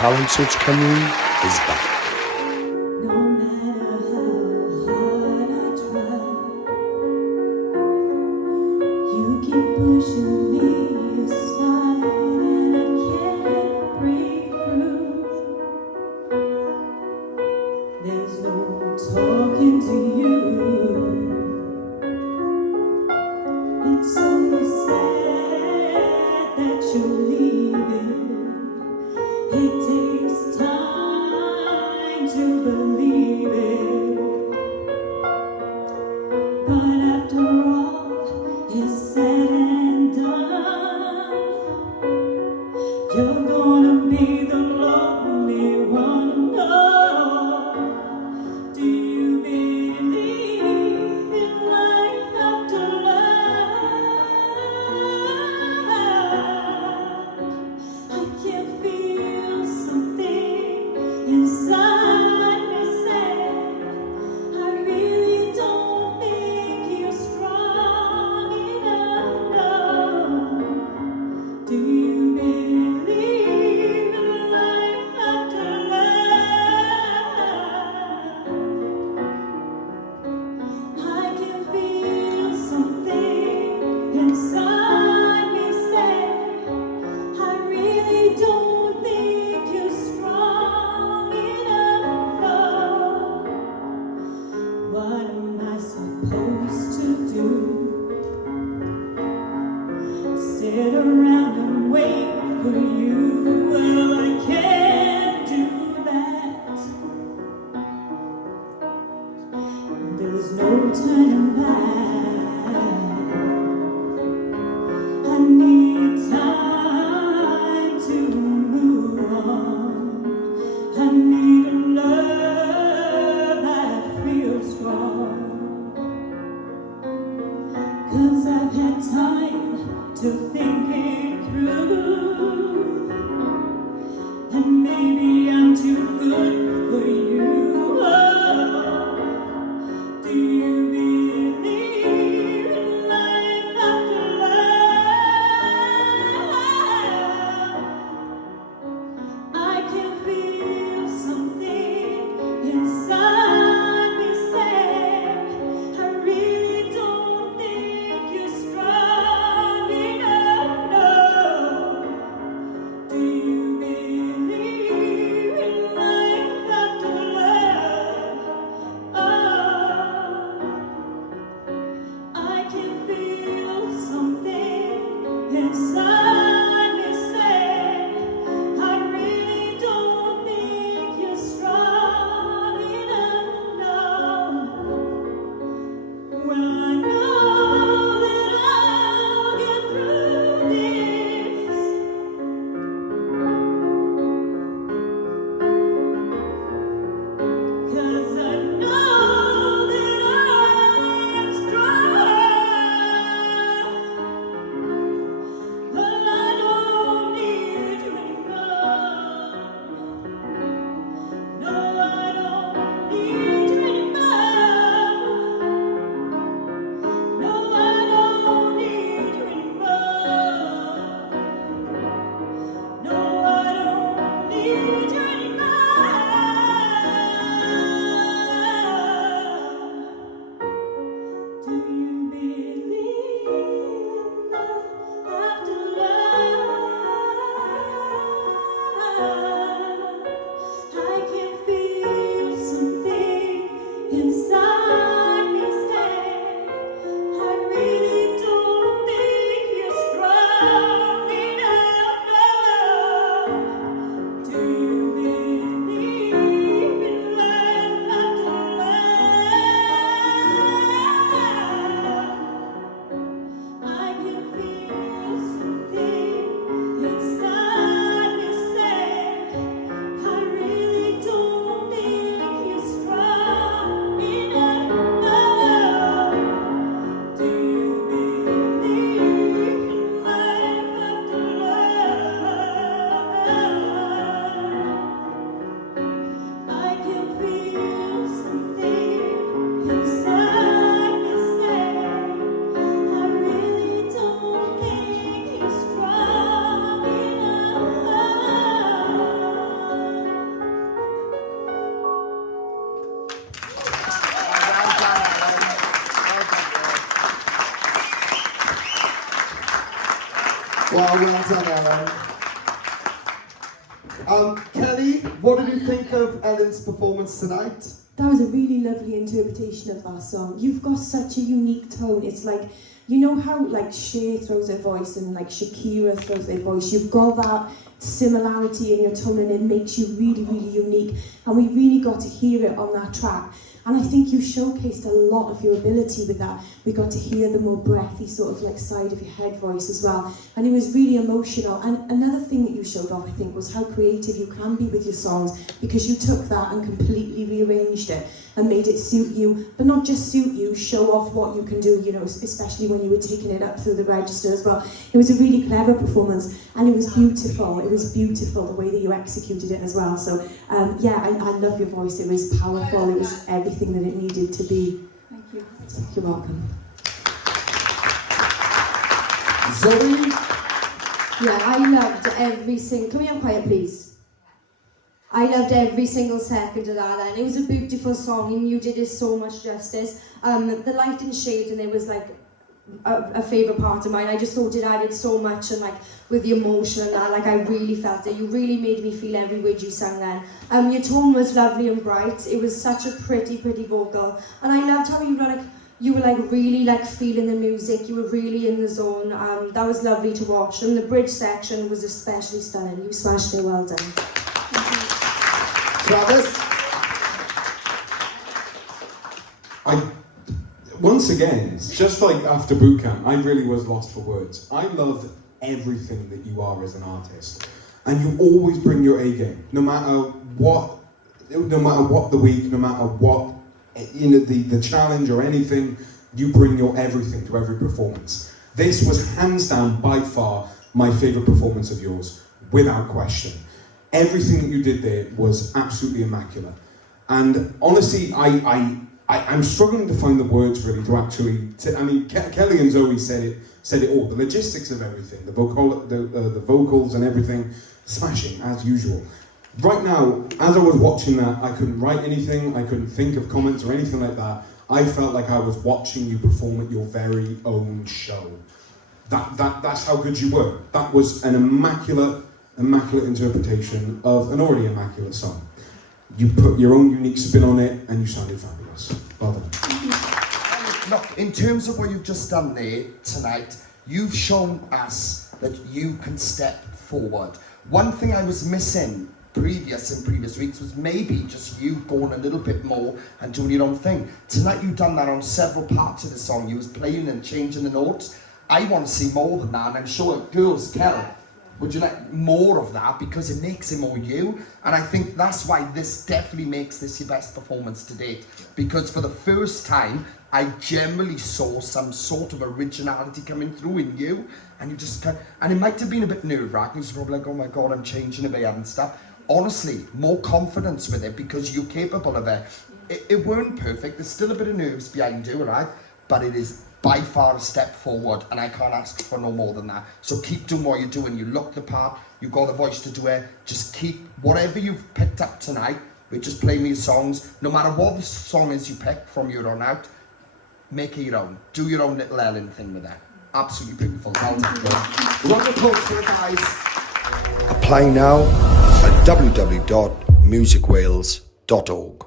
Talent Search Cymru is back. No matter how hard I try, you keep pushing me aside, and I can't break through. There's no talking to you. It's so sad that you're leaving. It takes time to believe it, but after all is said and done, you're gonna be the lonely one. No, do you believe in life after love? I can feel something inside me say, I really don't think you're strong enough. No, do you believe in life after love? I can feel something inside me say, I really don't think you're strong enough. No. What am I supposed to do? Sit around and wait for you? Well, I can't do that. There's no turning back. I need time to move on. I need a love that feels strong. 'Cause I've had time to think it through, and maybe I'm too good for you. Oh, do you believe in life after love? I can feel something inside me say, I really don't think you're strong enough. No, do you believe in life after Well done, Ellen. Kelly, what did you think of Ellen's performance tonight? That was a really lovely interpretation of that song. You've got such a unique tone. It's like, you know how like Cher throws her voice and like Shakira throws their voice? You've got that similarity in your tone and it makes you really, really unique. And we really got to hear it on that track. And I think you showcased a lot of your ability with that. We got to hear the more breathy sort of like side of your head voice as well. And it was really emotional. And another thing that you showed off, I think, was how creative you can be with your songs, because you took that and completely rearranged it and made it suit you, but not just suit you, show off what you can do, you know, especially when you were taking it up through the register as well. It was a really clever performance and it was beautiful. It was beautiful the way that you executed it as well. So yeah, I love your voice. It was powerful. It was everything that it needed to be. Thank you. You're welcome. Zoe? Yeah, I loved every single... Can we have quiet, please? I loved every single second of that, and it was a beautiful song, and you did it so much justice. The light and shades, and it was like a favourite part of mine. I just thought it added so much, and like with the emotion and that, like I really felt it. You really made me feel every word you sang then. Your tone was lovely and bright. It was such a pretty vocal, and I loved how you were really like feeling the music. You were really in the zone. That was lovely to watch, and the bridge section was especially stunning. You smashed it. Well done. Travis? Once again, just like after boot camp, I really was lost for words. I love everything that you are as an artist, and you always bring your A game, no matter what the week, no matter what, you know, the challenge or anything. You bring your everything to every performance. This was hands down by far my favourite performance of yours, without question. Everything that you did there was absolutely immaculate. And honestly, I'm struggling to find the words really to actually... Kelly and Zoe said it all. The logistics of everything, the vocals and everything, smashing as usual. Right now, as I was watching that, I couldn't write anything, I couldn't think of comments or anything like that. I felt like I was watching you perform at your very own show. That's how good you were. That was an immaculate interpretation of an already immaculate song. You put your own unique spin on it and you sounded fabulous. Well done. Look, in terms of what you've just done there tonight, you've shown us that you can step forward. One thing I was missing in previous weeks was maybe just you going a little bit more and doing your own thing. Tonight you've done that on several parts of the song. You was playing and changing the notes. I want to see more than that, and I'm sure girls, Kel, would you like more of that, because it makes it more you? And I think that's why this definitely makes this your best performance to date, because for the first time I generally saw some sort of originality coming through in you, and you just and it might have been a bit nerve-wracking. It's probably like, oh my god, I'm changing a bit and stuff. Honestly, more confidence with it, because you're capable of it. It weren't perfect, there's still a bit of nerves behind you, right? But it is by far a step forward, and I can't ask for no more than that. So keep doing what you're doing. You look the part, you've got the voice to do it. Just keep whatever you've picked up tonight. We just play me songs. No matter what the song is you pick from here on out, make it your own. Do your own little Ellen thing with that. Absolutely beautiful. Well done. Round of applause for the guys. Apply now at www.musicwales.org.